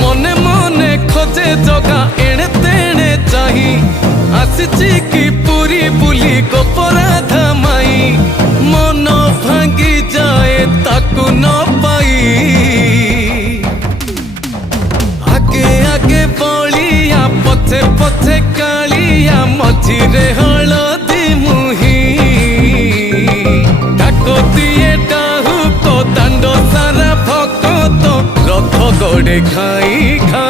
मने मने खोजे जगा एणे तेणे चाही आसिची की पूरी बुली गोपराधा माई मन भांगी जाए ताकू न पाई आगे आगे बलिया पछे पछे कालिया मझिरे हलदी मुही डाको दिए डाहु को दांडो सारा भक्त रथ गड़े खाई खा